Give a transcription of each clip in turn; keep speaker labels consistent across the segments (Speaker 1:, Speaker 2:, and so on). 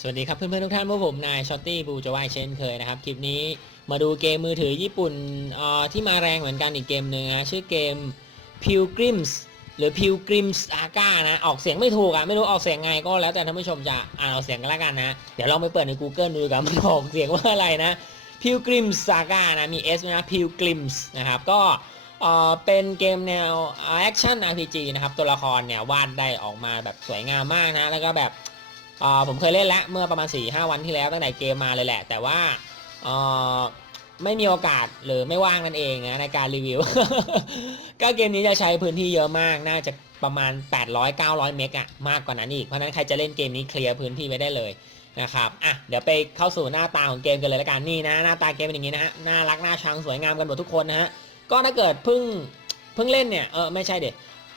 Speaker 1: สวัสดีครับเพื่อนๆทุกท่านพวกผมนายชอตตี้บูจะวายเช่นเคยนะครับ คลิปนี้มาดูเกมมือถือญี่ปุ่นออที่มาแรงเหมือนกันอีกเกมหนึ่งนะ ชื่อเกม Pilgrims หรือ Pilgrims Saga นะ ออกเสียงไม่ถูกอะไม่รู้ออกเสียงไงก็แล้วแต่ท่านผู้ชมจะอ่านออกเสียงกันแล้วกันนะ เดี๋ยวลองไปเปิดใน Google ดูกันมันออกเสียงว่าอะไรนะ Pilgrims Saga นะ มี S นะ Pilgrims นะครับก็เอ่อเป็นเกมแนวแอคชั่น RPG นะครับตัวละครเนี่ยวาดได้ออกมาแบบสวยงามมากนะแล้วก็แบบ อ่าผมเคยเล่นแล้วเมื่อประมาณ4-5วันที่แล้วตั้งแต่เกมมาเลยแหละ แต่ว่าอ่าไม่มีโอกาสหรือไม่ว่างนั่นเองนะในการรีวิว ก็เกมนี้จะใช้พื้นที่เยอะมาก น่าจะประมาณ 800-900 เมกอะมากกว่านั้นอีก เพราะนั้นใครจะเล่นเกมนี้เคลียร์พื้นที่ไว้ได้เลยนะครับอะเดี๋ยวไปเข้าสู่หน้าตาของเกมกันเลยละกันนี่นะหน้าตาเกมเป็นอย่างนี้นะฮะน่ารักน่าชังสวยงามกันหมดทุกคนนะฮะก็ถ้าเกิดเพิ่งเพิ่งเล่นเนี่ยเออไม่ใช่เด็ก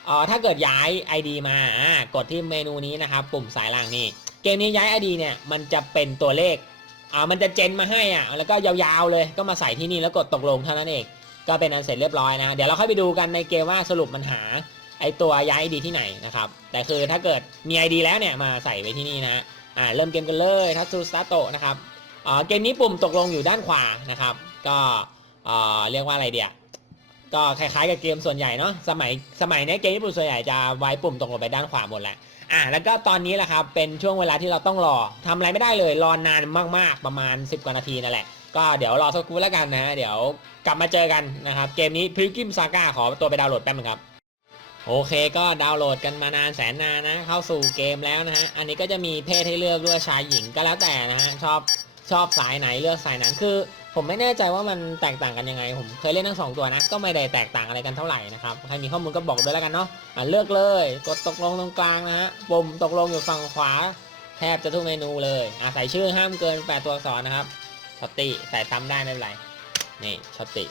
Speaker 1: อ๋อถ้าเกิดย้าย ID มาอ่ากดที่เมนูนี้นะครับปุ่มสายล่างนี่ เกมนี้ย้าย ID เนี่ยมันจะเป็นตัวเลขอ่ามันจะเจนมาให้อะแล้วก็ยาวๆเลยก็มาใส่ที่นี่แล้วกดตกลงเท่านั้นเองก็เป็นอันเสร็จเรียบร้อยนะ เดี๋ยวเราค่อยไปดูกันในเกมว่าสรุปมันหาไอตัวย้าย ID ที่ไหนนะครับแต่คือถ้าเกิดมี ID แล้วเนี่ยมาใส่ไว้ที่นี่นะอ่าเริ่มเกมกันเลยทัตซูสตาโตนะครับอ่าเกมนี้ปุ่มตกลงอยู่ด้านขวานะครับ ก็อ่าเรียกว่าอะไรเดียก็คล้ายๆกับเกมส่วนใหญ่เนาะสมัยสมัยเนี้ยเกมญี่ปุ่นส่วนใหญ่จะไว้ปุ่มตกลงไปด้านขวาหมดแหละ อะแล้วก็ตอนนี้แหละครับเป็นช่วงเวลาที่เราต้องรอทำอะไรไม่ได้เลยรอนานมากๆประมาณ 10 กว่านาทีนั่นแหละ ก็เดี๋ยวรอสักครู่แล้วกันนะ เดี๋ยวกลับมาเจอกันนะครับ เกมนี้พิลกิมซาก้าขอตัวไปดาวน์โหลดแป๊บนึงครับ โอเคก็ดาวน์โหลดกันมานานแสนนานนะ เข้าสู่เกมแล้วนะฮะ อันนี้ก็จะมีเพศให้เลือกด้วยชายหญิงก็แล้วแต่นะฮะชอบ ชอบสายไหนเลือกสายนั้นคือ ผมไม่แน่ใจว่ามันแตกต่างกันยังไง ผมเคยเล่นทั้งสองตัวนะ ก็ไม่ได้แตกต่างอะไรกันเท่าไหร่นะครับใครมีข้อมูลก็บอกด้วยแล้วกันเนาะอะเลือกเลยกดตกลงตรงกลางนะฮะปุ่มตกลงอยู่ฝั่งขวาแทบจะทุกเมนูเลยอะใส่ชื่อห้ามเกิน8ตัวอักษรนะครับช็อตตี้ใส่ตามได้ไม่เป็นไรนี่ช็อตตี้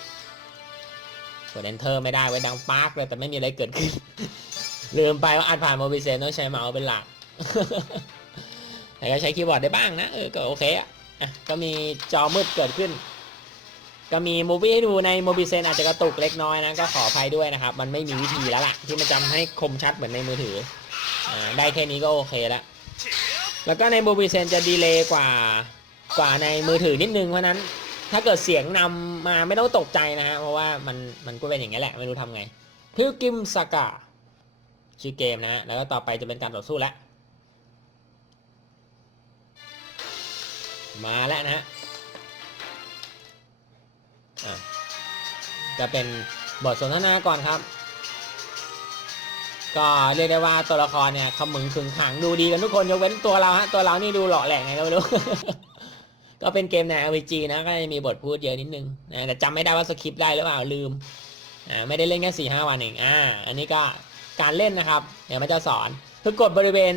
Speaker 1: กด enter ไม่ได้ไว้ดังปาร์กเลยแต่ไม่มีอะไรเกิดขึ้น ลืมไปว่าอัดผ่านโมบิเซนต้องใช้เมาส์เป็นหลักแต่ก็ใช้คีย์บอร์ดได้บ้างนะเออก็โอเคอะ อะก็มีจอมืดเกิดขึ้น ก็มีมูฟี่ให้ดูในโมบิเซนอาจจะกระตุกเล็กน้อยนะ ก็ขออภัยด้วยนะครับ มันไม่มีวิธีแล้วล่ะ ที่มันจำให้คมชัดเหมือนในมือถืออได้แค่นี้ก็โอเคแล้วแล้วก็ในโมบิเซนจะดีเลย์กว่ากว่าในมือถือนิดนึงเพราะนั้น ถ้าเกิดเสียงนำมาไม่ต้องตกใจนะฮะเพราะว่ามันมันก็เป็นอย่างนี้แหละไม่รู้ทำไงพิวกิมสกาชื่อเกมนะฮะแล้วก็ต่อไปจะเป็นการต่อสู้แล้ว มาแล้วนะฮะอะจะเป็นบทสนทนาก่อนครับ ก็เรียกได้ว่าตัวละครเนี่ยขมึงขึงขังดูดีกันทุกคนยกเว้นตัวเราฮะตัวเรานี่ดูหล่อแหลกไงก็ไม่รู้ก็เป็นเกมใน RPG นะก็จะมีบทพูดเยอะนิดนึงนะแต่จำไม่ได้ว่าสคริปต์ได้หรือเปล่าลืมอ่าไม่ได้เล่นแค่สี่ห้าวันเองอ่าอันนี้ก็การเล่นนะครับ เดี๋ยวมันจะสอนคือกดบริเวณ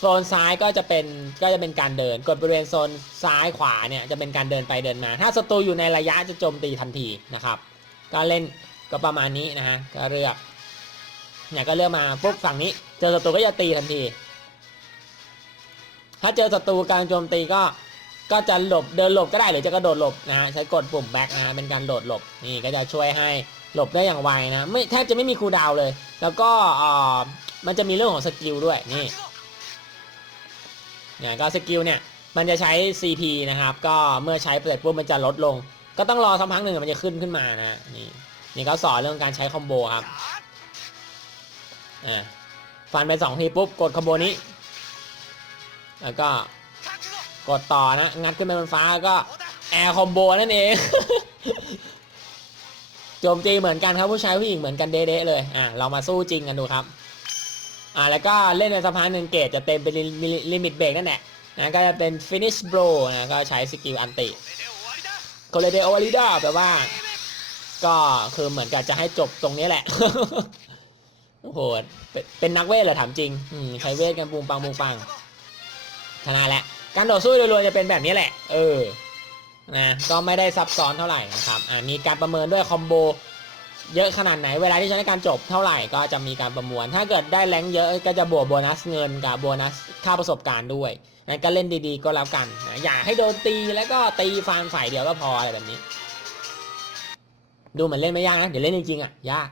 Speaker 1: โซนซ้ายก็จะเป็นก็จะเป็นการเดิน กดบริเวณโซนซ้ายขวาเนี่ยจะเป็นการเดินไปเดินมา ถ้าศัตรูอยู่ในระยะจะโจมตีทันทีนะครับ ก็เล่นก็ประมาณนี้นะฮะก็เลือกเนี่ยก็เลือกมาปุ๊บฝั่งนี้ เจอศัตรูก็จะตีทันที ถ้าเจอศัตรูกลางโจมตีก็ก็จะหลบเดินหลบก็ได้หรือจะกระโดดหลบนะฮะใช้กดปุ่มแบ็กนะฮะเป็นการโดดหลบนี่ก็จะช่วยให้หลบได้อย่างไวนะไม่แทบจะไม่มีคูดาวเลย แล้วก็เอ่อมันจะมีเรื่องของสกิลด้วยนี่ เนี่ยก็สกิลเนี่ยมันจะใช้ CP นะครับ ก็เมื่อใช้เสร็จปุ๊บมันจะลดลง ก็ต้องรอสักพักหนึ่งมันจะขึ้นขึ้นมานะนี่นี่เขาสอนเรื่องการใช้คอมโบครับอ่าฟันไปสองทีปุ๊บกดคอมโบนี้ แล้วก็กดต่อนะ งัดขึ้นไปบนฟ้าก็แอร์คอมโบนั่นเองโจมตีเหมือนกันครับผู้ชายผู้หญิงเหมือนกันเด๊ะเลยอะเรามาสู้จริงกันดูครับ อ่าแล้วก็เล่นในสะพานหนึ่งเกตจะเต็มเป็นลิมิตเบรกนั่นแหละนะก็จะเป็น finish bro นะก็ใช้สกิลอันติโคเลเดโอวาริดาแปลว่า ก็คือเหมือนกับจะให้จบตรงนี้แหละโอ้โหเป็นเป็นนักเวทเหรอถามจริงอืใช้เวทกันปูมปังปูมปังชนะแหละการต่อสู้โดยรวมจะเป็นแบบนี้แหละ เออนะก็ไม่ได้ซับซ้อนเท่าไหร่นะครับอ่ามีการประเมินด้วยคอมโบ เยอะขนาดไหนเวลาที่ใช้ในการจบเท่าไหร่ก็จะมีการประมวล ถ้าเกิดได้แรงเยอะก็จะบวกโบนัสเงินกับโบนัสค่าประสบการณ์ด้วยนะก็เล่นดีๆก็แล้วกันนะอย่าให้โดนตีแล้วก็ตีฟางฝ่ายเดียวก็พออะไรแบบนี้ ดูเหมือนเล่นไม่ยากนะ เดี๋ยวเล่นจริงๆอะยาก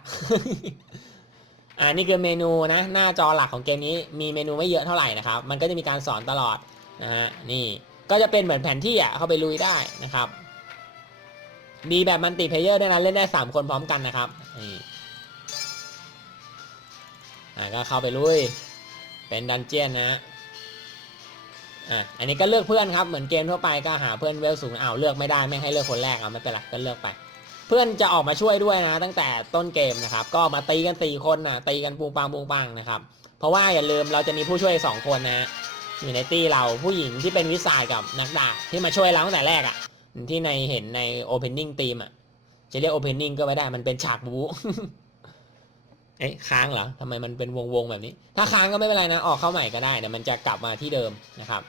Speaker 1: อ่านี่คือเมนูนะ หน้าจอหลักของเกมนี้มีเมนูไม่เยอะเท่าไหร่นะครับ มันก็จะมีการสอนตลอดนะฮะนี่ก็จะเป็นเหมือนแผนที่อะเข้าไปลุยได้นะครับ มีแบบมัลติเพลเยอร์ด้วยนะเล่นได้ 3 คนพร้อมกันนะครับนี่อ่าก็เข้าไปลุย เป็นดันเจียนนะฮะอะอันนี้ก็เลือกเพื่อนครับเหมือนเกมทั่วไปก็หาเพื่อนเวลสูงอ้าวเลือกไม่ได้ไม่ให้เลือกคนแรกเอาไม่เป็นไรก็เลือกไป เพื่อนจะออกมาช่วยด้วยนะ ตั้งแต่ต้นเกมนะครับ ก็มาตีกันสี่คนนะตีกันปูงปังปูงปังนะครับ เพราะว่าอย่าลืมเราจะมีผู้ช่วยสองคนนะฮะอยู่ในตีเราผู้หญิงที่เป็นวิสายกับนักดาบที่มาช่วยเราตั้งแต่แรกอะ่ะ ที่ในเห็นใน opening ทีมอะ จะเรียก opening ก็ไม่ได้ มันเป็นฉากบู๊เอ๊ะค้างเหรอทำไมมันเป็นวงๆแบบนี้ ถ้าค้างก็ไม่เป็นไรนะ ออกเข้าใหม่ก็ได้ เดี๋ยวมันจะกลับมาที่เดิมนะครับ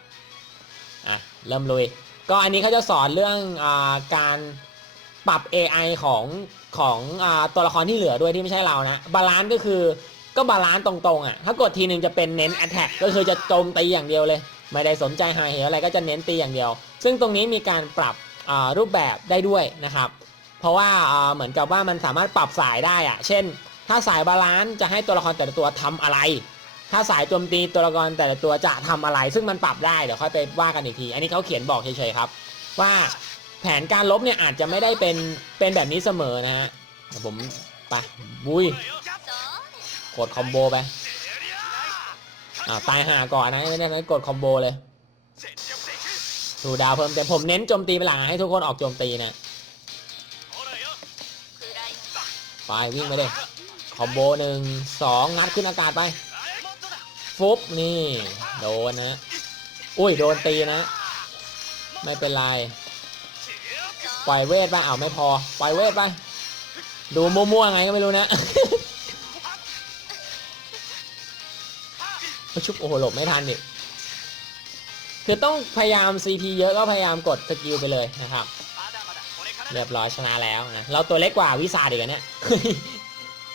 Speaker 1: อะ เริ่มลุยก็อันนี้เขาจะสอนเรื่องอาการปรับ AI ของของอาตัวละครที่เหลือด้วยที่ไม่ใช่เรานะ บาลานซ์ก็คือก็บาลานซ์ตรงๆอะ ถ้ากดทีหนึ่งจะเป็นเน้น attack ก็คือจะโจมตีอย่างเดียวเลย ไม่ได้สนใจหายเหวอะไรก็จะเน้นตีอย่างเดียว ซึ่งตรงนี้มีการปรับ รูปแบบได้ด้วยนะครับ เพราะว่าเหมือนกับว่ามันสามารถปรับสายได้อะเช่น ถ้าสายบาลานซ์จะให้ตัวละครแต่ละตัวทำอะไร ถ้าสายโจมตีตัวละครแต่ละตัวจะทำอะไร ซึ่งมันปรับได้เดี๋ยวค่อยไปว่ากันอีกที อันนี้เขาเขียนบอกเฉยๆครับ ว่าแผนการลบเนี่ยอาจจะไม่ได้เป็นเป็นแบบนี้เสมอนะฮะผมไปบุยกดคอมโบไปอ่าตายห่าก่อนนะไม่ได้นะกดคอมโบเลย ดูดาวเพิ่มเต็มผมเน้นโจมตีไปหลังให้ทุกคนออกโจมตีนะไปวิ่งไปเลยคอมโบหนึ่งสองงัดขึ้นอากาศไป ฟุบนี่ โดนนะ อุ้ยโดนตีนะ ไม่เป็นไร ปล่อยเวทไปเอาไม่พอ ปล่อยเวทไป ดูมั่วๆไงก็ไม่รู้นะชุบโอ้โหหลบไม่ทันดิ คือต้องพยายาม CP เยอะก็พยายามกดสกิลไปเลยนะครับ เรียบร้อยชนะแล้วนะ เราตัวเล็กกว่าวิสาดีกันเนี่ย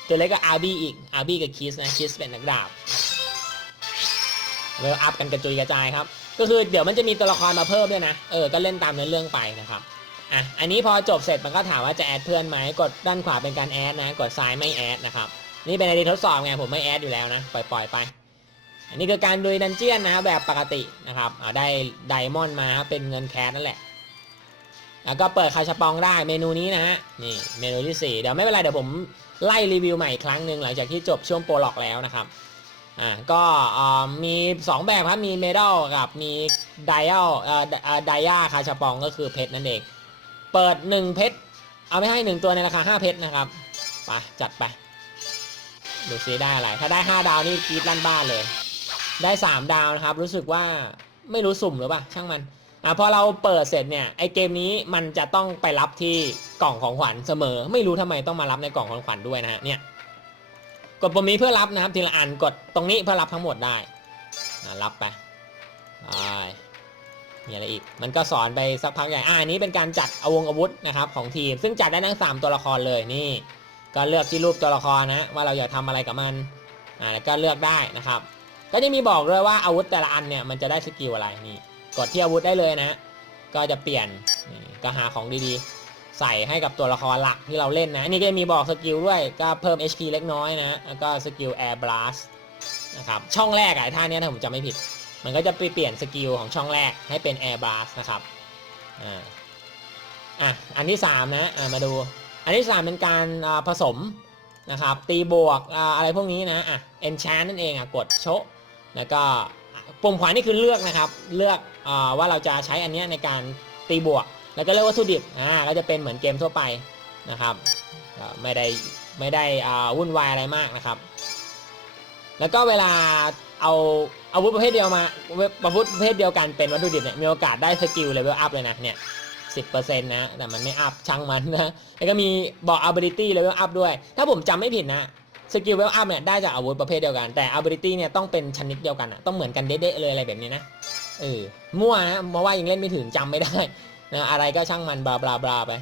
Speaker 1: ตัวเล็กก็อาร์บี้อีก อาร์บี้กับคิสนะ คิสเป็นนักดาบเวลอัพกันกระจุยกระจายครับ ก็คือเดี๋ยวมันจะมีตัวละครมาเพิ่มด้วยนะ เออ ก็เล่นตามเนื้อเรื่องไปนะครับ อะ อันนี้พอจบเสร็จมันก็ถามว่าจะแอดเพื่อนไหม กดด้านขวาเป็นการแอดนะ กดซ้ายไม่แอดนะครับ นี่เป็นไอเดียทดสอบไง ผมไม่แอดอยู่แล้วนะ ปล่อยๆไป อันนี้คือการดูดันเจียนนะแบบปกตินะครับอ่าได้ไดมอนด์มาครับเป็นเงินแคสนั่นแหละ แล้วก็เปิดคาชปองได้เมนูนี้นะฮะนี่เมนูที่ 4 เดี๋ยวไม่เป็นไรเดี๋ยวผมไล่รีวิวใหม่อีกครั้งหนึ่งหลังจากที่จบช่วงโปรล็อกแล้วนะครับอ่าก็มี 2 แบบครับมีเมดัลกับมีไดอัลเอ่อไดย่าคาชปองก็คือเพชรนั่นเอง เปิด 1 เพชรเอาไม่ให้ 1 ตัวในราคา 5 เพชรนะครับไปจัดไปดูซิได้อะไร ถ้าได้ 5 ดาวนี่กรีดลั่นบ้านเลย ได้ 3 ดาวนะครับ รู้สึกว่าไม่รู้สุ่มหรือเปล่าช่างมันอะพอเราเปิดเสร็จเนี่ยไอเกมนี้มันจะต้องไปรับที่กล่องของขวัญเสมอ ไม่รู้ทำไมต้องมารับในกล่องของขวัญด้วยนะฮะเนี่ยกดปุ่มนี้เพื่อรับนะครับทีละอันกดตรงนี้เพื่อรับทั้งหมดได้อะรับไปไปมีอะไรอีก มันก็สอนไปสักพักใหญ่อ่านี้เป็นการจัดอาวงอาวุธนะครับของทีม ซึ่งจัดได้ทั้ง 3 ตัวละครเลยนี่ ก็เลือกที่รูปตัวละครนะว่าเราอยากทำอะไรกับมันอ่าแล้วก็เลือกได้นะครับ ก็จะมีบอกด้วยว่าอาวุธแต่ละอันเนี่ยมันจะได้สกิลอะไรนี่ กดที่อาวุธได้เลยนะ ก็จะเปลี่ยนนี่ก็หาของดีๆ ใส่ให้กับตัวละครหลักที่เราเล่นนะ นี่ก็จะมีบอกสกิลด้วยก็เพิ่ม HP เล็กน้อยนะแล้วก็สกิล Air Blast นะครับช่องแรกอะท่าเนี้ยถ้าผมจำไม่ผิด มันก็จะไปเปลี่ยนสกิลของช่องแรกให้เป็น Air Blast นะครับอ่าอะอันที่3นะอ่ามาดู อันที่ 3 เป็นการผสมนะครับตีบวกอ่าอะไรพวกนี้นะอะ Enchant นั่นเองอะกดโชะ แล้วก็ปุ่มขวานี่คือเลือกนะครับ เลือกอว่าเราจะใช้อันนี้ในการตีบวก แล้วก็เลือกวัตถุดิบอ่าก็จะเป็นเหมือนเกมทั่วไปนะครับไม่ได้ไม่ได้วุ่นวายอะไรมากนะครับ แล้วก็เวลาเอาอาวุธประเภทเดียวมาอาวุธประเภทเดียวกันเป็นวัตถุดิบเนี่ยมีโอกาสได้สกิลเลเวลอัพเลยนะเนี่ยสิบเปอร์เซ็นต์นะ แต่มันไม่อัพช่างมันนะ แล้วก็มีบอก ability level up ด้วย ถ้าผมจำไม่ผิดนะ สกิลเวลอัพเนี่ยได้จากอาวุธประเภทเดียวกัน แต่ ability เนี่ยต้องเป็นชนิดเดียวกันอะต้องเหมือนกันเด๊ะๆเลยอะไรแบบนี้นะเออมั่วนะเพราว่ายังเล่นไม่ถึงจำไม่ได้นะอะไรก็ช่างมันบลาบลาบลาไป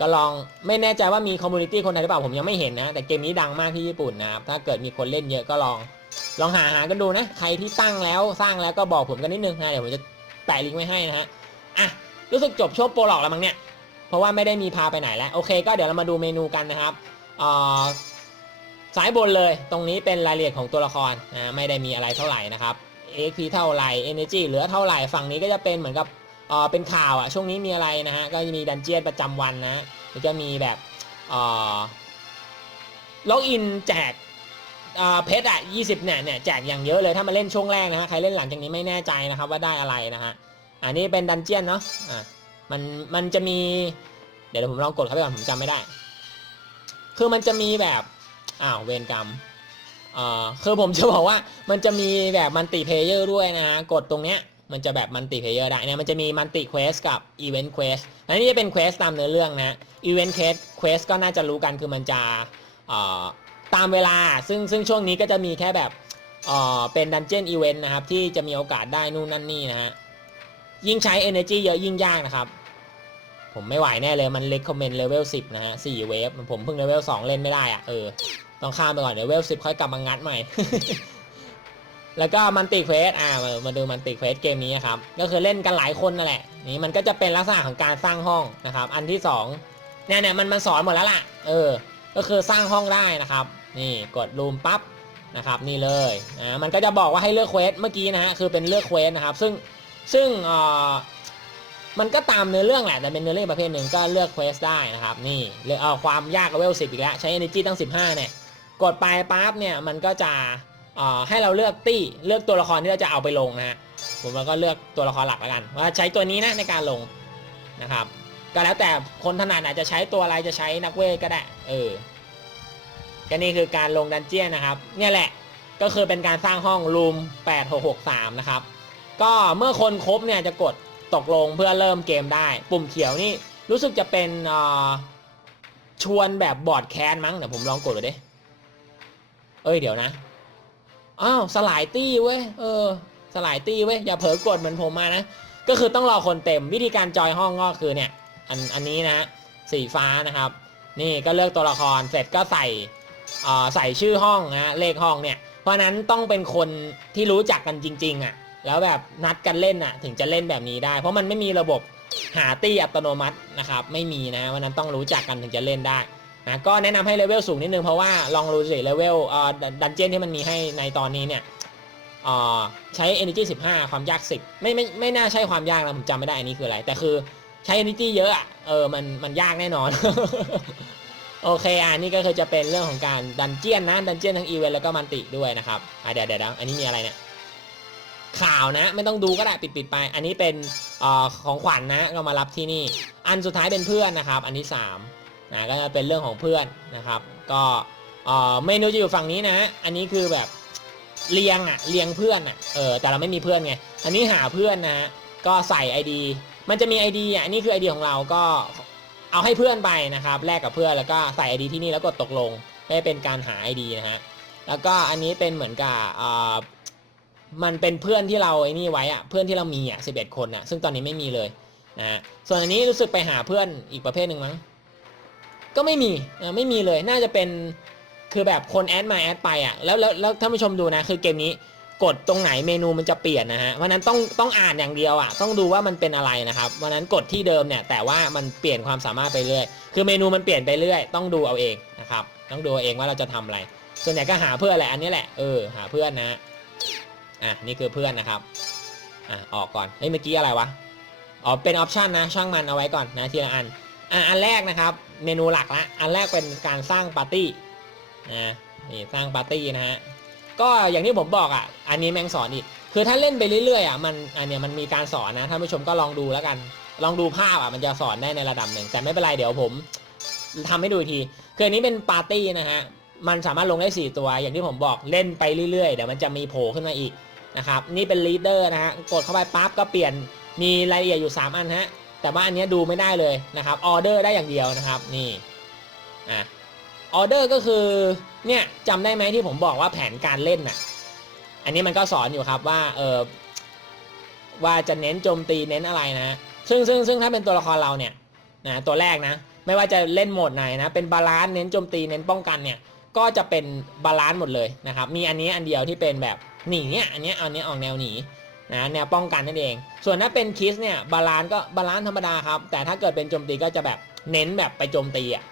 Speaker 1: ก็ลองไม่แน่ใจว่ามีคอมมูนิตี้คนไทยหรือเปล่าผมยังไม่เห็นนะ แต่เกมนี้ดังมากที่ญี่ปุ่นนะครับถ้าเกิดมีคนเล่นเยอะก็ลอง ลองหาหากันดูนะ ใครที่ตั้งแล้วสร้างแล้วก็บอกผมกันนิดนึงนะเดี๋ยวผมจะแปะลิงก์ไว้ให้นะฮะอะรู้สึกจบช่วงโปรหลอกแล้วมั้งเนี่ยเพราะว่าไม่ได้มีพาไปไหนแล้วโอเค ก็เดี๋ยวเรามาดูเมนูกันนะครับอ่า ซ้ายบนเลย ตรงนี้เป็นรายละเอียดของตัวละครนะไม่ได้มีอะไรเท่าไหร่นะครับ XP เท่าไหร่ Energy เหลือเท่าไหร่ฝั่งนี้ก็จะเป็นเหมือนกับเอ่อเป็นข่าวอะช่วงนี้มีอะไรนะฮะก็จะมีดันเจียนประจำวันนะแล้วก็มีแบบเอ่อล็อกอินแจกเอ่อเพชรอะ20เนี่ยเนี่ยแจกอย่างเยอะเลยถ้ามาเล่นช่วงแรกนะฮะใครเล่นหลังจากนี้ไม่แน่ใจนะครับว่าได้อะไรนะฮะอันนี้เป็นดันเจียนเนาะอะมันมันจะมี เดี๋ยวผมลองกดเข้าไปก่อนผมจำไม่ได้ คือมันจะมีแบบ อ้าวเวรกรรมเอ่อคือผมจะบอกว่ามันจะมีแบบมันติเพเยอร์ด้วยนะฮะกดตรงเนี้ยมันจะแบบมันติเพเยอร์ได้เนี่ยมันจะมีมันติเควสกับอีเวนต์เควสอันนี้จะเป็นเควสตามเนื้อเรื่องนะอีเวนต์เควสเควสก็น่าจะรู้กันคือมันจะเอ่อตามเวลาซึ่งซึ่งช่วงนี้ก็จะมีแค่แบบเอ่อเป็นดันเจียนอีเวนต์นะครับ ที่จะมีโอกาสได้นู่นนั่นนี่นะฮะยิ่งใช้ energy เยอะยิ่งยากนะครับ ผมไม่ไหวแน่เลยมันเล็กคอมเมนต์เลเวลสิบนะฮะสี่เวฟผมเพิ่งเลเวลสองเล่นไม่ได้อะเออ ต้องข้ามไปก่อนเดี๋ยวเวลสิบค่อยกลับมางัดใหม่ แล้วก็มันติเควสอ่ามาดูมันติเควสเกมนี้ครับ ก็คือเล่นกันหลายคนนั่นแหละ นี่มันก็จะเป็นลักษณะของการสร้างห้องนะครับ อันที่สองเนี่ยเนี่ยมันมันสอนหมดแล้วล่ะ เออ ก็คือสร้างห้องได้นะครับ นี่กดรูมปั๊บนะครับ นี่เลยอ่ามันก็จะบอกว่าให้เลือกเควสเมื่อกี้นะฮะคือเป็นเลือกเควสนะครับ ซึ่งซึ่งเอ่อมันก็ตามเนื้อเรื่องแหละแต่เป็นเนื้อเรื่องประเภทหนึ่งก็เลือกเควสได้นะครับ นี่เลือกเอาความยากเลเวลสิบอีกแล้ว ใช้ energy ตั้ง 15เนี่ย กดไปปั๊บเนี่ยมันก็จะเอ่อให้เราเลือกตี้เลือกตัวละครที่เราจะเอาไปลงนะฮะผมก็เลือกตัวละครหลักแล้วกัน ว่าใช้ตัวนี้นะในการลงนะครับ ก็แล้วแต่คนถนัดอาจจะใช้ตัวอะไรจะใช้นักเวทก็ได้เออก็นี่คือการลงดันเจี้ยนนะครับ เนี่ยแหละก็คือเป็นการสร้างห้องรูม8663 นะครับ ก็เมื่อคนครบเนี่ยจะกดตกลงเพื่อเริ่มเกมได้ ปุ่มเขียวนี่รู้สึกจะเป็นเอ่อชวนแบบบอร์ดแคสมั้งเดี๋ยวผมลองกดดูดิ เอ้ยเดี๋ยวนะ อ้าวสลายตี้เว้ย เออ สลายตี้เว้ย อย่าเผลอกดเหมือนผมมานะ ก็คือต้องรอคนเต็มวิธีการจอยห้องก็คือเนี่ย อันอันนี้นะ สีฟ้านะครับ นี่ก็เลือกตัวละครเสร็จก็ใส่อ่ใส่ชื่อห้องนะเลขห้องเนี่ย เพราะนั้นต้องเป็นคนที่รู้จักกันจริง ๆอะ แล้วแบบนัดกันเล่นอะ ถึงจะเล่นแบบนี้ได้ เพราะมันไม่มีระบบหาตี้อัตโนมัตินะครับ ไม่มีนะวันนั้นต้องรู้จักกันถึงจะเล่นได้ นะก็แนะนำให้เลเวลสูงนิดนึงเพราะว่าลองดูสิเลเวลเอ่อดันเจี้ยนที่มันมีให้ในตอนนี้เนี่ยอ่อใช้ energy 15 ความยาก 10 ไม่ไม่ไม่น่าใช่ความยากนะผมจำไม่ได้อันนี้คืออะไร แต่คือใช้ energy เยอะอะเออมันมันยากแน่นอน โอเคอะนี่ก็คือจะเป็นเรื่องของการดันเจี้ยนนะดันเจี้ยนทั้งอีเวนต์แล้วก็มันติด้วยนะครับอะเดี๋ยวเดี๋ยวอันนี้มีอะไรเนี่ยข่าวนะไม่ต้องดูก็ได้ปิดปิดไป อันนี้เป็นออของขวัญนะเรามารับที่นี่ อันสุดท้ายเป็นเพื่อนนะครับ อันที่3 นะก็จะเป็นเรื่องของเพื่อนนะครับ ก็เอ่อเมนูจะอยู่ฝั่งนี้นะ อันนี้คือแบบเรียงอะเรียงเพื่อนอะเออแต่เราไม่มีเพื่อนไงอันนี้หาเพื่อนนะก็ใส่ ID มันจะมี ID อะอันนี้คือ ID ของเราก็เอาให้เพื่อนไปนะครับแลกกับเพื่อนแล้วก็ใส่ ID ที่นี่แล้วกดตกลงให้เป็นการหา ID นะฮะแล้วก็อันนี้เป็นเหมือนกับมันเป็นเพื่อนที่เราไอ้นี่ไว้อะเพื่อนที่เรามีอะ11คนอะซึ่งตอนนี้ไม่มีเลยนะฮะส่วนอันนี้รู้สึกไปหาเพื่อนอีกประเภทหนึ่งมั้ง ก็ไม่มีไม่มีเลยน่าจะเป็นคือแบบคนแอดมาแอดไปอะแล้วแล้วแล้วท่านผู้ชมดูนะคือเกมนี้กดตรงไหนเมนูมันจะเปลี่ยนนะฮะเพราะนั้นต้องต้องอ่านอย่างเดียวอะต้องดูว่ามันเป็นอะไรนะครับเพราะนั้นกดที่เดิมเนี่ยแต่ว่ามันเปลี่ยนความสามารถไปเรื่อย คือเมนูมันเปลี่ยนไปเรื่อย ต้องดูเอาเองนะครับต้องดูเอาเองว่าเราจะทำอะไร ส่วนใหญ่ก็หาเพื่อนแหละอันนี้แหละเออหาเพื่อนนะอะนี่คือเพื่อนนะครับอะออกก่อนเฮ้ยเมื่อกี้อะไรวะอ๋อเป็นออปชันนะช่างมันเอาไว้ก่อนนะทีละอัน อันแรกนะครับเมนูหลักละอันแรกเป็นการสร้างปาร์ตี้นะนี่สร้างปาร์ตี้นะฮะก็อย่างที่ผมบอกอะอันนี้แม่งสอนอีกคือถ้าเล่นไปเรื่อยๆอะมันอันเนี้ยมันมีการสอนนะท่านผู้ชมก็ลองดูแล้วกัน ลองดูภาพอะมันจะสอนได้ในระดับหนึ่ง แต่ไม่เป็นไรเดี๋ยวผมทำให้ดูทีคืออันนี้เป็นปาร์ตี้นะฮะมันสามารถลงได้ 4 ตัว อย่างที่ผมบอกเล่นไปเรื่อยๆ เดี๋ยวมันจะมีโผล่ขึ้นมาอีกนะครับนี่เป็นลีดเดอร์นะฮะกดเข้าไปปั๊บก็เปลี่ยนมีรายละเอียดอยู่ 3 อันฮะ แต่ว่าอันนี้ดูไม่ได้เลยนะครับออเดอร์ได้อย่างเดียวนะครับนี่อะออเดอร์ก็คือเนี่ยจำได้ไหมที่ผมบอกว่าแผนการเล่นน่ะอันนี้มันก็สอนอยู่ครับว่าเออว่าจะเน้นโจมตีเน้นอะไรนะซึ่งซึ่งซึ่งถ้าเป็นตัวละครเราเนี่ยนะตัวแรกนะ ไม่ว่าจะเล่นโหมดไหนนะ เป็นบาลานซ์เน้นโจมตีเน้นป้องกันเนี่ย ก็จะเป็นบาลานซ์หมดเลยนะครับ มีอันนี้อันเดียวที่เป็นแบบหนีเนี่ยอันเนี้ยอันเนี้ยออกแนวหนี นะแนวป้องกันนั่นเอง ส่วนถ้าเป็นคิสเนี่ยบาลานก็บาลานธรรมดาครับ แต่ถ้าเกิดเป็นโจมตีก็จะแบบเน้นแบบไปโจมตีอะ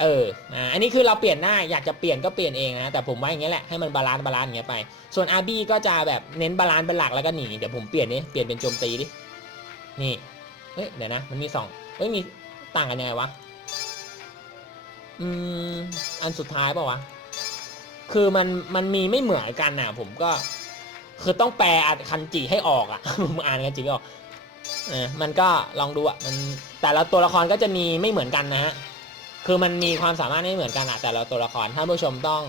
Speaker 1: เอออ่าอันนี้คือเราเปลี่ยนได้อยากจะเปลี่ยนก็เปลี่ยนเองนะ แต่ผมว่าอย่างเงี้ยแหละให้มันบาลานซ์บาลานซ์อย่างเงี้ยไป ส่วนอาร์บี้ก็จะแบบเน้นบาลานซ์เป็นหลักแล้วก็หนี เดี๋ยวผมเปลี่ยนนี่เปลี่ยนเป็นโจมตีดิ นี่ เฮ้ย เดี๋ยวนะ มันมีสองเฮ้ย มีต่างกันยังไงวะ อืม อันสุดท้ายเปล่าวะ คือมัน มันมีไม่เหมือนกันนะผมก็ คือต้องแปลอัดคันจิให้ออกอะ ผมอ่านคันจิไม่ออกเออมันก็ลองดูอะมันแต่ละตัวละครก็จะมีไม่เหมือนกันนะฮะคือมันมีความสามารถไม่เหมือนกันอะแต่ละตัวละครท่านผู้ชมต้อง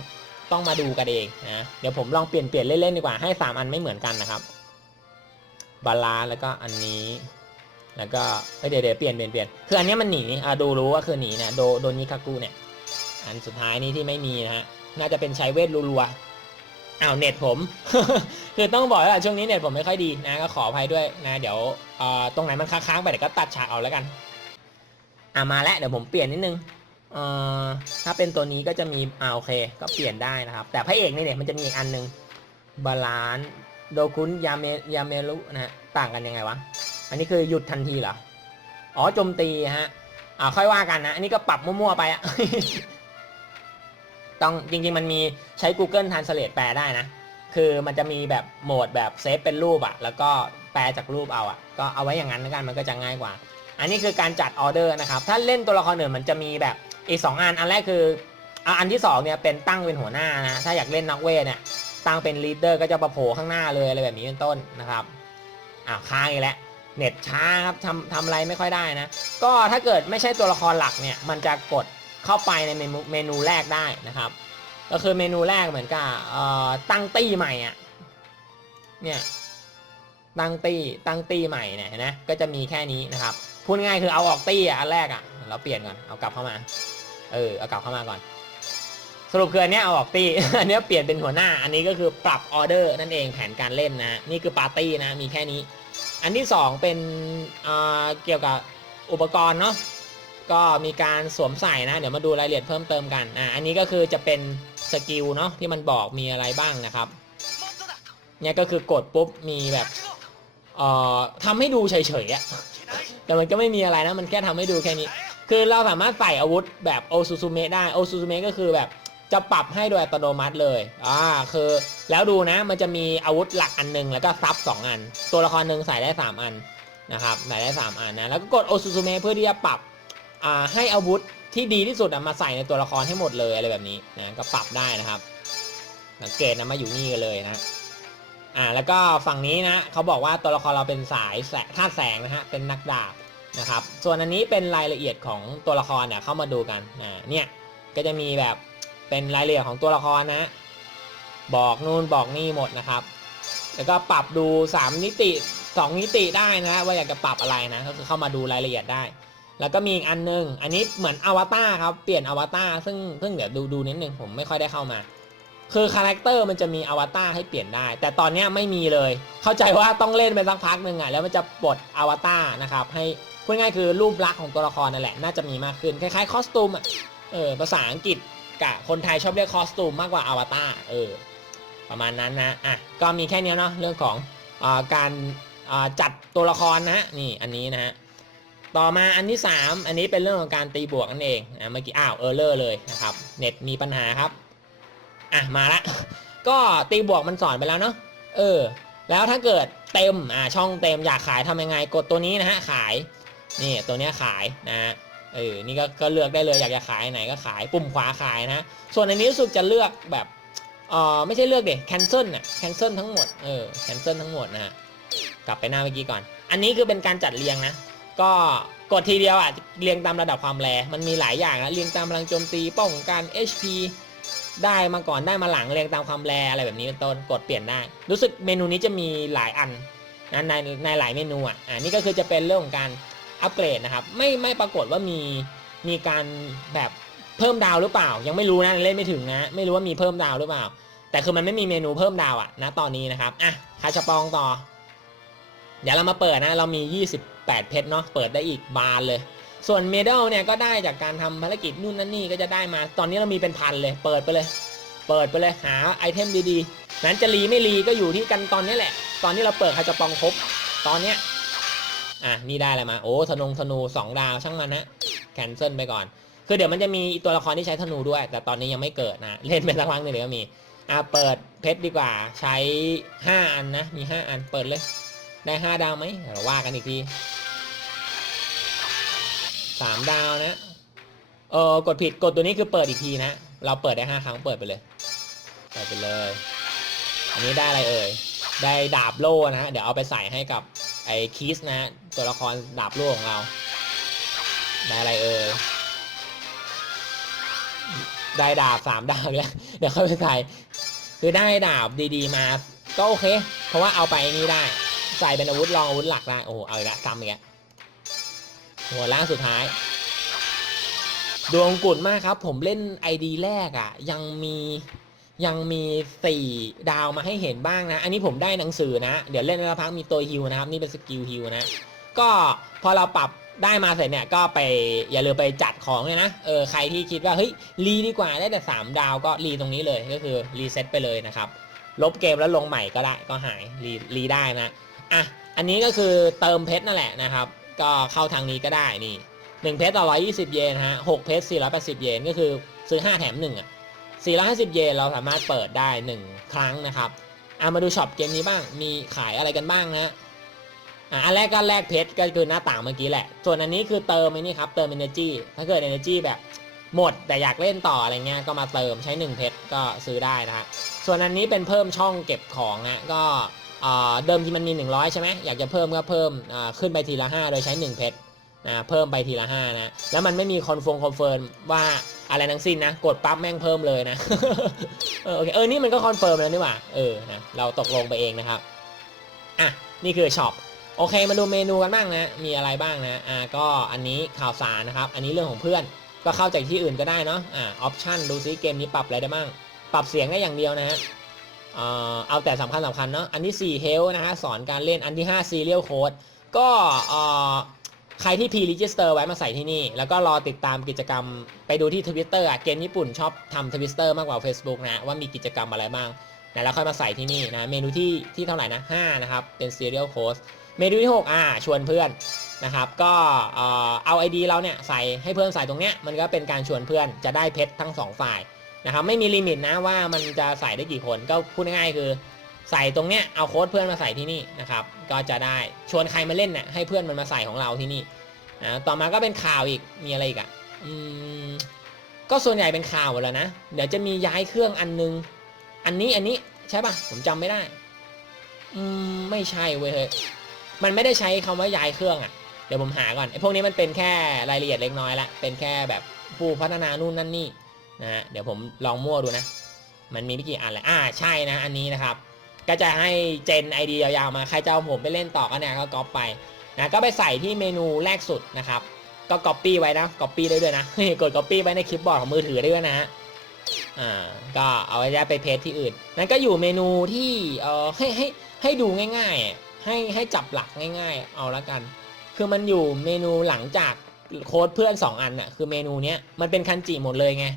Speaker 1: ต้องมาดูกันเองนะเดี๋ยวผมลองเปลี่ยนเปลี่ยนเล่นๆดีกว่าให้สามอันไม่เหมือนกันนะครับบาลาแล้วก็อันนี้ แล้วก็เอ้ยเดี๋ยวเดี๋ยวเปลี่ยนเปลี่ยนเปลี่ยนคืออันนี้มันหนีอะดูรู้ว่าคือหนีเนี่ยโดโดนิคากุเนี่ยอันสุดท้ายนี้ที่ไม่มีนะฮะน่าจะเป็นใช้เวทรัวๆ อ้าวเน็ตผม คือต้องบอกว่าช่วงนี้เน็ตผมไม่ค่อยดีนะก็ขออภัยด้วยนะ เดี๋ยวเอ่อตรงไหนมันค้างๆไปเดี๋ยวก็ตัดฉากเอาแล้วกัน อะมาแล้วเดี๋ยวผมเปลี่ยนนิดนึงเอ่อถ้าเป็นตัวนี้ก็จะมีอ่าโอเค ก็เปลี่ยนได้นะครับ แต่พระเอกนี่เนี่ยมันจะมีอีกอันหนึงบาลานโดคุนยาเมยาเมรุนะฮะต่างกันยังไงวะ อันนี้คือหยุดทันทีเหรอ อ๋อโจมตีฮะอ่าค่อยว่ากันนะ อันนี้ก็ปรับมั่วๆไปอะ ต้องจริง ๆ มันมีใช้ Google Translate แปลได้นะ คือมันจะมีแบบโหมดแบบเซฟเป็นรูปอะแล้วก็แปลจากรูปเอาอะก็เอาไว้อย่างนั้นแล้วกันมันก็จะง่ายกว่า อันนี้คือการจัดออเดอร์นะครับ ถ้าเล่นตัวละครอื่นมันจะมีแบบอีกสองอัน อันแรกคืออันที่สองเนี่ยเป็นตั้งเป็นหัวหน้านะ ถ้าอยากเล่นนักเวทเนี่ยตั้งเป็นลีดเดอร์ก็จะประโผล่ข้างหน้าเลยอะไรแบบนี้เป็นต้นนะครับอ้าวค้างอีกแล้วเน็ตช้าครับทำทำอะไรไม่ค่อยได้นะ ก็ถ้าเกิดไม่ใช่ตัวละครหลักเนี่ยมันจะกด เข้าไปในเมนูเมนูแรกได้นะครับ ก็คือเมนูแรกเหมือนกับตั้งตี้ใหม่อะเนี่ยตั้งตี้ตั้งตี้ใหม่เนี่ยนไหมก็จะมีแค่นี้นะครับพูดง่ายคือเอาออกตี้อันแรกอะเราเปลี่ยนก่อนเอากลับเข้ามาเออเอากลับเข้ามาก่อน สรุปคืออันนี้เอาออกตี้อันนี้เปลี่ยนเป็นหัวหน้า อันนี้ก็คือปรับออเดอร์นั่นเองแผนการเล่นนะนี่คือปาร์ตี้นะมีแค่นี้ อันที่สองเป็นเกี่ยวกับอุปกรณ์เนาะ ก็มีการสวมใส่นะ เดี๋ยวมาดูรายละเอียดเพิ่มเติมกันอ่าอันนี้ก็คือจะเป็นสกิลเนาะที่มันบอกมีอะไรบ้างนะครับเนี่ยก็คือกดปุ๊บมีแบบเอ่อทำให้ดูเฉยๆอะแต่มันก็ไม่มีอะไรนะ มันแค่ทำให้ดูแค่นี้ คือเราสามารถใส่อาวุธแบบโอซูซูเมะได้โอซูซูเมะก็คือแบบจะปรับให้โดยอัตโนมัติเลย อ่า คือ แล้วดูนะ มันจะมีอาวุธหลักอันหนึง แล้วก็ซับสองอัน ตัวละครหนึ่งใส่ได้สามอันนะครับ ใส่ได้สามอันนะ แล้วก็กดโอซูซูเมะเพื่อที่จะปรับ ให้อาวุธที่ดีที่สุดมาใส่ในตัวละครให้หมดเลยอะไรแบบนี้นะก็ปรับได้นะครับ สังเกตนะมาอยู่นี่กันเลยนะอ่าแล้วก็ฝั่งนี้นะเขาบอกว่าตัวละครเราเป็นสายแสธาตุแสงนะฮะเป็นนักดาบนะครับส่วนอันนี้เป็นรายละเอียดของตัวละครเนี่ยเข้ามาดูกันอ่าเนี่ยก็จะมีแบบเป็นรายละเอียดของตัวละครนะ บอกนู่นบอกนี่หมดนะครับ แล้วก็ปรับดู 3 นิติ 2 นิติได้นะว่าอยากจะปรับอะไรนะก็คือเข้ามาดูรายละเอียดได้ แล้วก็มีอีกอันนึง อันนี้เหมือนอวตารครับ เปลี่ยนอวตารซึ่งซึ่งเดี๋ยวดูดูนิดนึงผมไม่ค่อยได้เข้ามา คือคาแรคเตอร์มันจะมีอวตารให้เปลี่ยนได้ แต่ตอนนี้ไม่มีเลย เข้าใจว่าต้องเล่นไปสักพักหนึ่งอะแล้วมันจะปลดอวตารนะครับ ให้พูดง่ายคือรูปลักษณ์ของตัวละครนั่นแหละ น่าจะมีมากขึ้น คล้ายๆคอสตูมอะ เออ ภาษาอังกฤษกะคนไทยชอบเรียกคอสตูมมากกว่าอวตาร เออ ประมาณนั้นนะ อะ ก็มีแค่นี้เนาะ เรื่องของอาการอ่าจัดตัวละครนะฮะ นี่ อันนี้นะฮะ ต่อมาอันที่ 3 อันนี้เป็นเรื่องของการตีบวกนั่นเองอะเมื่อกี้อ้าวเออร์เลอร์เลยนะครับเน็ตมีปัญหาครับอะมาละก็ตีบวกมันสอนไปแล้วเนาะเออ แล้วถ้าเกิดเต็มอ่าช่องเต็มอยากขายทำยังไงกดตัวนี้นะฮะขายนี่ตัวเนี้ยขายนะเออนี่ก็ก็เลือกได้เลยอยากจะขายไหนก็ขายปุ่มขวาขายนะส่วนอันนี้รู้สึกจะเลือกแบบเออไม่ใช่เลือกเด็ก cancel น่ะ cancel ทั้งหมดเออ cancel ทั้งหมดนะฮะกลับไปหน้าเมื่อกี้ก่อน อันนี้คือเป็นการจัดเรียงนะ ก็กดทีเดียวอะเรียงตามระดับความแรงมันมีหลายอย่างนะเรียงตามพลังโจมตีป้องกัน HP ได้มาก่อนได้มาหลังเรียงตามความแรงอะไรแบบนี้เป็นต้นกดเปลี่ยนได้ รู้สึกเมนูนี้จะมีหลายอันนะในในหลายเมนูอะอ่านี่ก็คือจะเป็นเรื่องของการอัปเกรดนะครับ ไม่ไม่ปรากฏว่ามีมีการแบบเพิ่มดาวหรือเปล่า ยังไม่รู้นะเล่นไม่ถึงนะ ไม่รู้ว่ามีเพิ่มดาวหรือเปล่า แต่คือมันไม่มีเมนูเพิ่มดาวอะนะตอนนี้นะครับอะคาชปองต่อ เดี๋ยวเรามาเปิดนะ เรามี8 เพชรเนาะเปิดได้อีกบานเลย ส่วนเมดัลเนี่ยก็ได้จากการทำภารกิจนู่นนั่นนี่ก็จะได้มา ตอนนี้เรามีเป็นพันเลย เปิดไปเลย เปิดไปเลยหาไอเทมดีๆ นั้นจะรีไม่รีก็อยู่ที่กันตอนนี้แหละ ตอนนี้เราเปิดคาชาปองครบ ตอนเนี้ยอะนี่ได้อะไรมา โอ้ธนงธนู2ดาวช่างมันนะแคนเซิลไปก่อน คือเดี๋ยวมันจะมีตัวละครที่ใช้ธนูด้วย แต่ตอนนี้ยังไม่เกิดนะ เล่นไปสักพักหนึ่งเดี๋ยวก็มีอะเปิดเพชรดีกว่าใช้ 5 อันนะ มี 5 อันเปิดเลย ได้5ดาวไหมเราว่ากันอีกที3ดาวนะเออกดผิดกดตัวนี้คือเปิดอีกทีนะ เราเปิดได้5ครั้งเปิดไปเลยเปิดไปเลย อันนี้ได้อะไรเอ่ยได้ดาบโล่นะฮะเดี๋ยวเอาไปใส่ให้กับไอ้คีสนะตัวละครดาบโล่ของเรา ได้อะไรเอ่ยได้ดาบสามดาบแล้วเดี๋ยวค่อยไปใส่คือได้ดาบดีๆมาก็โอเค เพราะว่าเอาไปนี่ได้ ใส่เป็นอาวุธรองอาวุธหลักได้โอ้โหเอาอีกล้วซ้ำอีกแล้วหัวล่างสุดท้าย ดวงกุดมากครับ ผมเล่น ID แรกอะ่ะ ยังมียังมีสี่ดาวมาให้เห็นบ้างนะ อันนี้ผมได้หนังสือนะ เดี๋ยวเล่นแล้วพักมีตัวฮิวนะครับ นี่เป็นสกิลฮิวนะ ก็พอเราปรับได้มาเสร็จเนี่ยก็ไปอย่าลืมไปจัดของเลยนะ เออใครที่คิดว่าเฮ้ยรีดีกว่าได้แต่ 3 ดาวก็รีตรงนี้เลยก็คือรีเซ็ตไปเลยนะครับ ลบเกมแล้วลงใหม่ก็ได้ก็หายรีรีได้นะ อะอันนี้ก็คือเติมเพชรนั่นแหละนะครับ ก็เข้าทางนี้ก็ได้นี่1เพชรต่อ120เยนฮะ6เพชร480เยนก็คือซื้อ5แถม1อะ450เยนเราสามารถเปิดได้1ครั้งนะครับอะมาดูช็อปเกมนี้บ้างมีขายอะไรกันบ้างนะอะอันแรกก็แลกเพชรก็คือหน้าต่างเมื่อกี้แหละ ส่วนอันนี้คือเติมไอ้นี่ครับเติม energy ถ้าเกิด energy แบบหมดแต่อยากเล่นต่ออะไรเงี้ยก็มาเติมใช้ 1 เพชรก็ซื้อได้นะฮะส่วนอันนี้เป็นเพิ่มช่องเก็บของนะก็ เดิมที่มันมี 100 ใช่ไหมอยากจะเพิ่มก็เพิ่มขึ้นไปทีละ 5 โดยใช้ 1 เพชรนะเพิ่มไปทีละ 5 นะ แล้วมันไม่มีคอนฟงคอนเฟิร์มว่าอะไรทั้งสิ้นนะ กดปั๊บแม่งเพิ่มเลยนะเออโอเคเออนี่มันก็คอนเฟิร์มแล้วนี่หว่าเออนะเราตกลงไปเองนะครับอะนี่คือช็อปโอเคมาดูเมนูกันบ้างนะ มีอะไรบ้างนะอ่าก็อันนี้ข่าวสารนะครับ อันนี้เรื่องของเพื่อนก็เข้าจากที่อื่นก็ได้เนาะอ่าออปชั่นดูซิเกมนี้ปรับอะไรได้บ้าง ปรับเสียงได้อย่างเดียวนะฮะ เอาแต่สำคัญสำคัญเนาะอันที่ 4 Health นะฮะสอนการเล่นอันที่ 5 Serial Code ก็ใครที่ pre-register ไว้มาใส่ที่นี่ แล้วก็รอติดตามกิจกรรมไปดูที่ Twitter อะเกมญี่ปุ่นชอบทำ Twitter มากกว่า Facebook นะว่ามีกิจกรรมอะไรบ้างนะแล้วค่อยมาใส่ที่นี่นะเมนูที่ที่เท่าไหร่นะ5นะครับเป็น Serial Code เมนูที่ 6 อ่า ชวนเพื่อนนะครับ ก็เอ่อเอา ID เราเนี่ยใส่ให้เพื่อนใส่ตรงเนี้ยมันก็เป็นการชวนเพื่อนจะได้เพชรทั้งสองฝ่าย นะครับไม่มีลิมิตนะว่ามันจะใส่ได้กี่คนก็พูดง่ายๆคือ ใส่ตรงเนี้ยเอาโค้ดเพื่อนมาใส่ที่นี่นะครับก็จะได้ชวนใครมาเล่นเนี่ยให้เพื่อนมันมาใส่ของเราที่นี่นะต่อมาก็เป็นข่าวอีกมีอะไรอีกอะ่ะอืมก็ส่วนใหญ่เป็นข่าวหมดแล้วนะเดี๋ยวจะมีย้ายเครื่องอันนึง อันนี้อันนี้ใช่ปะผมจำไม่ได้อืมไม่ใช่เว้ยเฮ้ยมันไม่ได้ใช้คำว่าย้ายเครื่องอะ่ะเดี๋ยวผมหาก่อนไอ้พวกนี้มันเป็นแค่รายละเอียดเล็กน้อยละเป็นแค่แบบผู้พัฒนานู่นนั่นนี่ นะฮะเดี๋ยวผมลองมั่วดูนะ มันมีไม่กี่อันเลยอ่าใช่นะ อันนี้นะครับ ก็จะให้เจนไอดียาวๆมาใครจะเอาผมไปเล่นต่อก็เนี่ยก็ก๊อปไปนะก็ไปใส่ที่เมนูแรกสุดนะครับ ก็ก๊อปปี้ไว้นะก๊อปปี้ได้ด้วยนะกดก๊อปปี้ไว้ในคลิปบอร์ดของมือถือได้ด้วยนะฮะอ่าก็เอาไว้ไปเพจที่อื่น นั้นก็อยู่เมนูที่เอ่อให้ให้ให้ดูง่ายๆอะให้ให้จับหลักง่าย ๆ เอาละกัน คือมันอยู่เมนูหลังจากโค้ดเพื่อน 2 อันน่ะคือเมนูเนี้ยมันเป็นคันจิหมดเลยไง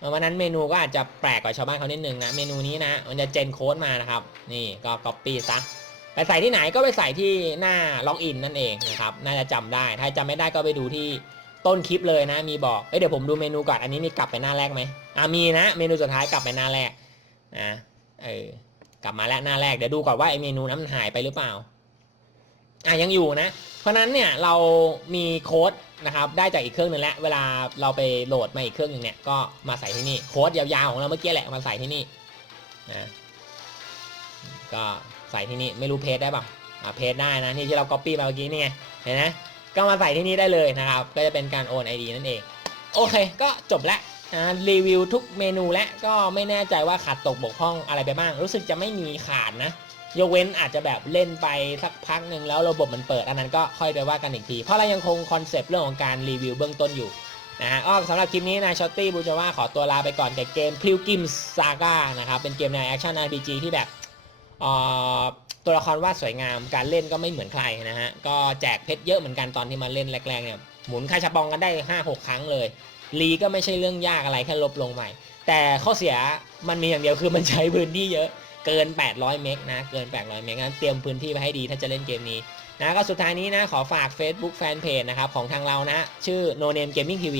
Speaker 1: เพราะนั้นเมนูก็อาจจะแปลกกว่าชาวบ้านเขานิดนึงนะ เมนูนี้นะ มันจะเจนโค้ดมานะครับ นี่ก็ก๊อปปี้ซะ ไปใส่ที่ไหนก็ไปใส่ที่หน้าล็อกอินนั่นเองนะครับ น่าจะจำได้ ถ้าจำไม่ได้ก็ไปดูที่ต้นคลิปเลยนะ มีบอก เอ้ยเดี๋ยวผมดูเมนูก่อน อันนี้มีกลับไปหน้าแรกไหมอ่ามีนะ เมนูสุดท้ายกลับไปหน้าแรกนะ เออ กลับมาแล้วหน้าแรก เดี๋ยวดูก่อนว่าไอเมนูนั้นมันหายไปหรือเปล่า อะยังอยู่นะ เพราะนั้นเนี่ยเรามีโค้ด นะครับได้จากอีกเครื่องหนึ่งแล้วเวลาเราไปโหลดมาอีกเครื่องหนึ่งเนี่ยก็มาใส่ที่นี่โค้ดยาวๆของเราเมื่อกี้แหละมาใส่ที่นี่นะก็ใส่ที่นี่ไม่รู้เพจได้ป่าอ่าเพจได้นะนี่ที่เรา copy มาเมื่อกี้นี่ไงเห็นไหมก็มาใส่ที่นี่ได้เลยนะครับ ก็จะเป็นการโอน ID นั่นเอง โอเค ก็จบล้วนะรีวิวทุกเมนูและก็ไม่แน่ใจว่าขาดตกบกพร่องอะไรไปบ้าง รู้สึกจะไม่มีขาดนะ ยกเว้นอาจจะแบบเล่นไปสักพักหนึ่งแล้วระบบมันเปิด อันนั้นก็ค่อยไปว่ากันอีกที เพราะเรายังคงคอนเซปต์เรื่องของการรีวิวเบื้องต้นอยู่นะฮะก็สำหรับคลิปนี้นายชอตตี้บูจาว่าขอตัวลาไปก่อนกับเกมพลิวกิมซาก้านะครับ เป็นเกมในแอคชั่น RPG ที่แบบอ่อตัวละครวาดสวยงาม การเล่นก็ไม่เหมือนใครนะฮะ ก็แจกเพชรเยอะเหมือนกันตอนที่มาเล่นแรกๆเนี่ย หมุนคาชาปองกันได้ 5-6 ครั้งเลยรีก็ไม่ใช่เรื่องยากอะไรแค่ลบลงใหม่ แต่ข้อเสียมันมีอย่างเดียวคือมันใช้พื้นที่เยอะ เกิน 800 เมกนะ เกิน 800 เมกนั้นเตรียมพื้นที่ไว้ให้ดีถ้าจะเล่นเกมนี้นะก็สุดท้ายนี้นะขอฝาก Facebook Fanpage นะครับของทางเรานะ ชื่อ No Name Gaming TV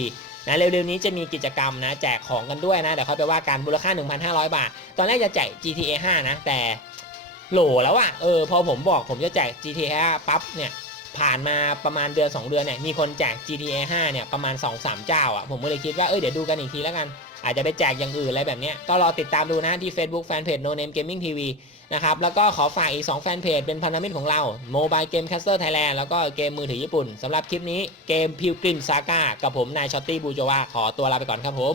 Speaker 1: นะเร็วๆนี้จะมีกิจกรรมนะแจกของกันด้วยนะ เดี๋ยวค่อไปว่ากันมูลค่า 1,500 บาท ตอนแรกจะแจก GTA 5 นะ แต่โหลแล้วอะเออพอผมบอกผมจะแจก GTA 5ปั๊บเนี่ยผ่านมาประมาณเดือน 2 เดือนเนี่ยมีคนแจก GTA 5 เนี่ยประมาณ 2-3 เจ้าอะผมก็เลยคิดว่าเออเดี๋ยวดูกันอีกทีแล้วกัน อาจจะไปแจกอย่างอื่นอะไรแบบนี้ก็รอติดตามดูนะที่ Facebook Fanpage No Name Gaming TV นะครับแล้วก็ขอฝากอีก 2 แฟนเพจเป็นพันธมิตรของเรา Mobile Game Caster Thailand แล้วก็เกมมือถือญี่ปุ่นสำหรับคลิปนี้เกมพิวกริมซาก้ากับผมนายชอตตี้บูโจวาขอตัวลาไปก่อนครับผม